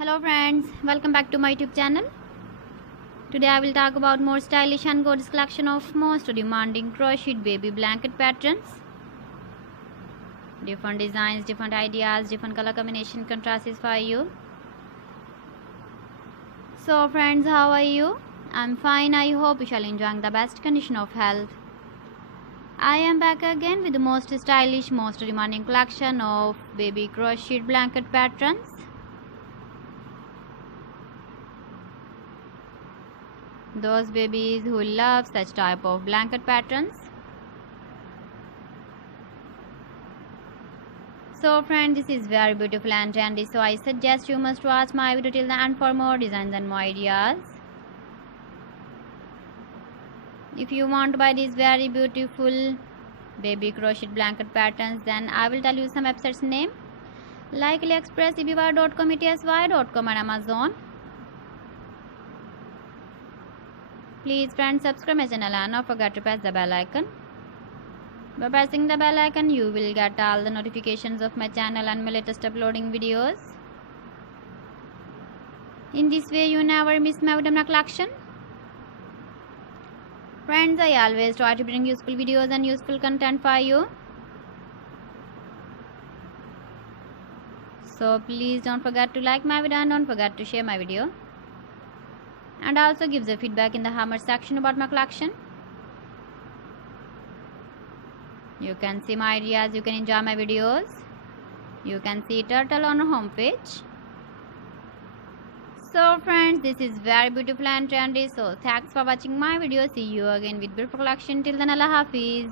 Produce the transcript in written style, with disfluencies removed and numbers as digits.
Hello friends, welcome back to my YouTube channel. Today I will talk about more stylish and gorgeous collection of most demanding crocheted baby blanket patterns. Different designs, different ideas, different color combination contrasts for you. So friends, how are you? I'm fine. I hope you shall enjoy the best condition of health. I am back again with the most stylish, most demanding collection of baby crocheted blanket patterns. Those babies who love such type of blanket patterns. So friends, this is very beautiful and trendy, so I suggest you must watch my video till the end for more designs and more ideas. If you want to buy these very beautiful baby crocheted blanket patterns, then I will tell you some websites name like AliExpress, eBay.com, ETSY.com and Amazon. Please friends, subscribe my channel and don't forget to press the bell icon. By pressing the bell icon, you will get all the notifications of my channel and my latest uploading videos. In this way, you never miss my video collection. Friends, I always try to bring useful videos and useful content for you. So please don't forget to like my video and don't forget to share my video. And also give the feedback in the comment section about my collection. You can see my ideas, you can enjoy my videos. You can see turtle on our home page. So friends, this is very beautiful and trendy. So thanks for watching my video. See you again with beautiful collection. Till then, Allah Hafiz.